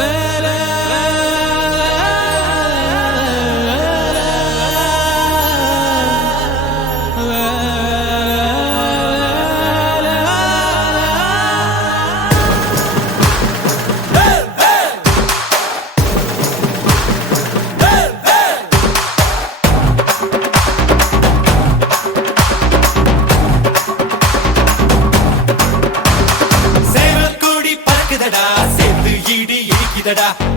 Play da da da. da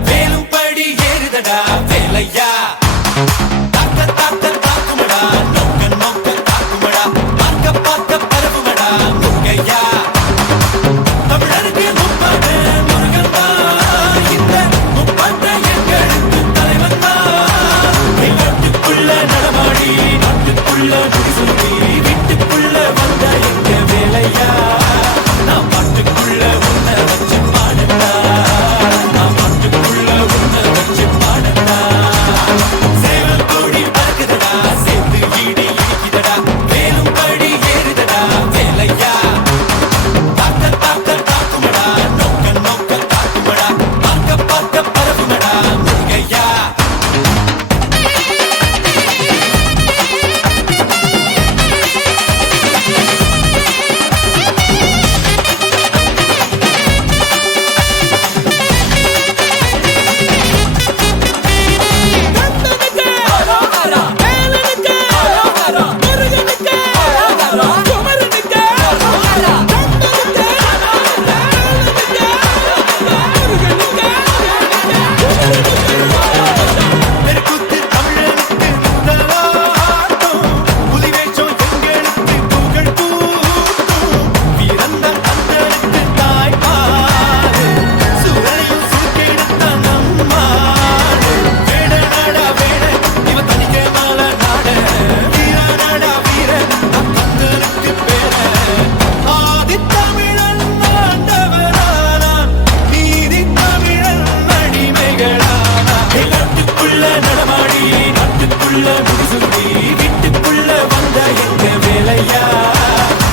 வீட்டுக்குள்ள முடிசுந்தி வீட்டுக்குள்ள வந்த எங்க வேலையா?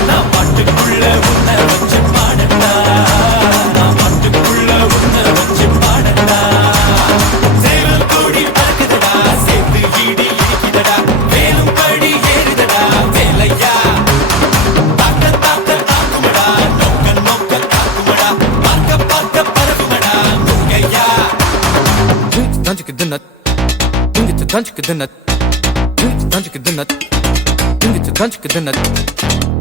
நான் பாட்டுக்குள்ள உன்னை வச்சு பாடட்டா? நான் பாட்டுக்குள்ள உன்னை வச்சு பாடட்டா? சேவல் கூடி பறக்குதடா சேர்த்து ஈடி இடிக்குதடா வேலும் படி ஏறுதடா வேலையா? தாக்க தாக்க தாக்குமடா நோக்க நோக்க தாக்குமடா பார்க்க பார்க்க பரவுமடா dungeon, dungeon, dungeon, dungeon, dungeon, dungeon, dungeon, dungeon, dungeon, dungeon,